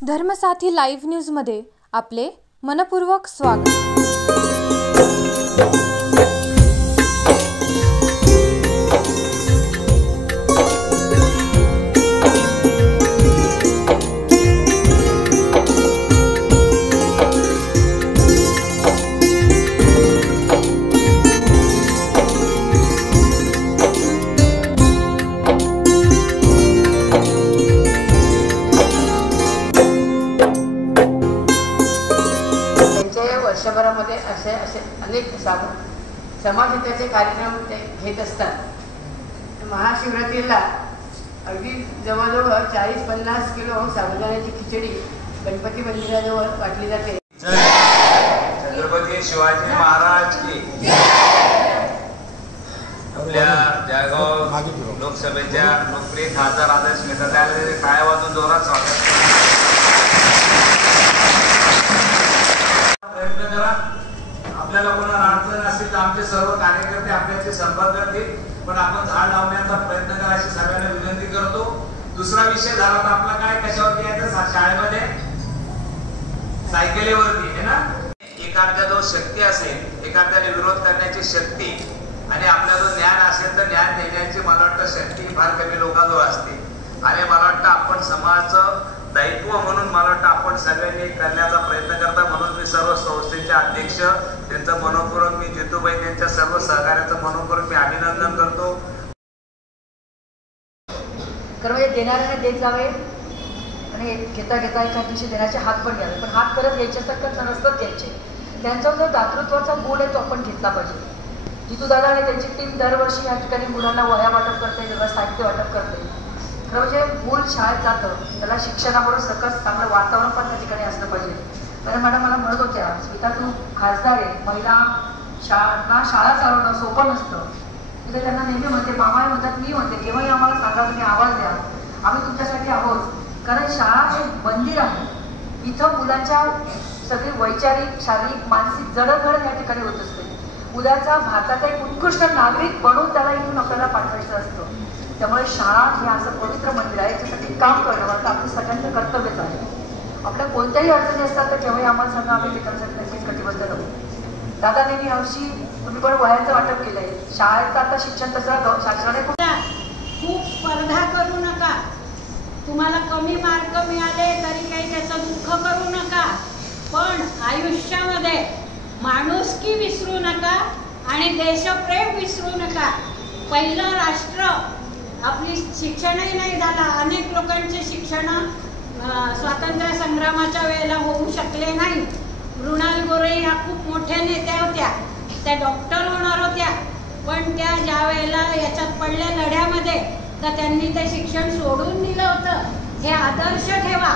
धर्मसाथी live न्यूजमध्ये आपले मनपूर्वक स्वागत। वर्षभरामध्ये असे अनेक समाजहिताचे कार्यक्रम ते घेत असतात। महाशिवरात्रीला अगदी जवळजवळ 40-50 किलो साबुदाण्याची खिचडी गणपती मंदिराजवळ वाटली जाते। छत्रपती शिवाजी महाराज की आपल्या जळगाव लोकसभेच्या लोकप्रिय खासदार आदर्श नेता त्याला टाळ्या वाजवून जोरात स्वागत प्रयत्न करा। आपल्याला कोणाला अडचण असेल तर आमचे सर्व कार्यकर्ते आपल्याशी संपर्क करतील, पण आपण झाड लावण्याचा प्रयत्न करायची सगळ्यांना विनंती करतो। दुसरा विषय झाला तर आपला काय कशावरती यायचं शाळेमध्ये सायकलीवरती आहे ना। एखाद्या जो शक्ती असेल, एखाद्याने विरोध करण्याची शक्ती आणि आपल्या जो ज्ञान असेल तर ज्ञान देण्याची मला वाटतं शक्ती फार कमी लोकांजवळ असते। आणि मला वाटतं आपण समाजाचं दायित्व म्हणून मला वाटतं आपण सगळ्यांनी करण्याचा प्रयत्न करता। म्हणून मी सर्व संस्थेचे अध्यक्ष त्यांचं मनपूर्वक मी जितूबाई त्यांच्या सर्व सहकार्याचं मनपूर्वक मी अभिनंदन करतो। म्हणजे देणाऱ्याने देत जावे आणि घेता घेता एका दिवशी देण्याचे हात पण घ्यावे, पण हात परत घ्यायच्यासारखं नसतात घ्यायचे। त्यांचा जो दातृत्वाचा गुण आहे तो आपण घेतला पाहिजे। जितू दादा आणि त्यांची टीम दरवर्षी या ठिकाणी मुलांना वह्या वाटप करते, वेगळं साहित्य वाटप करते। म्हणजे मूल शाळेत जातं त्याला शिक्षणाबरोबर सकस चांगलं वातावरण पण त्या ठिकाणी असलं पाहिजे। कारण मॅडम मला म्हणत होत्या, स्मिता तू खासदार आहे, महिला शाळा चालवणं सोपं नसतं। तिथे त्यांना नेहमी म्हणते, मामा म्हणतात, मी म्हणते केव्हाही आम्हाला सांगा, तुम्ही आवाज द्या, आम्ही तुमच्यासाठी आहोत। कारण शाळा हे मंदिर आहे, इथं मुलांच्या सगळी वैचारिक शारीरिक मानसिक जडणघडण या ठिकाणी होत असते। मुलाचा भारताचा एक उत्कृष्ट नागरिक बनवून त्याला इथून आपल्याला पाठवायचं असतं। त्यामुळे शाळा हे असं पवित्र मंदिर आहे, याच्यासाठी काम करणं मला आपलं सगळ्यांचं कर्तव्यच आहे। आपल्या कोणत्याही अडचणी असतात तर केव्हाही आम्हाला सांगा, आम्ही ते करण्यासाठी नक्कीच कटिबद्ध राहू। दादाने मी यावर्षी तुम्ही पण वह्यांचं वाटप केलंय, शाळेचं आता शिक्षण तसं शासनाने खूप स्पर्धा करू नका। तुम्हाला कमी मार्क मिळाले तरी काही त्याचं दुःख करू नका, पण आयुष्यामध्ये माणुसकी विसरू नका आणि देशप्रेम विसरू नका। पहिलं राष्ट्र आपली शिक्षणही नाही झाला, अनेक लोकांचे शिक्षण स्वातंत्र्य संग्रामाच्या वेळेला होऊ शकले नाही। मृणाल गोरे ह्या खूप मोठ्या नेत्या होत्या, त्या डॉक्टर होणार होत्या, पण त्या ज्या वेळेला याच्यात पडल्या लढ्यामध्ये तर त्यांनी ते शिक्षण सोडून दिलं होतं। हे आदर्श ठेवा।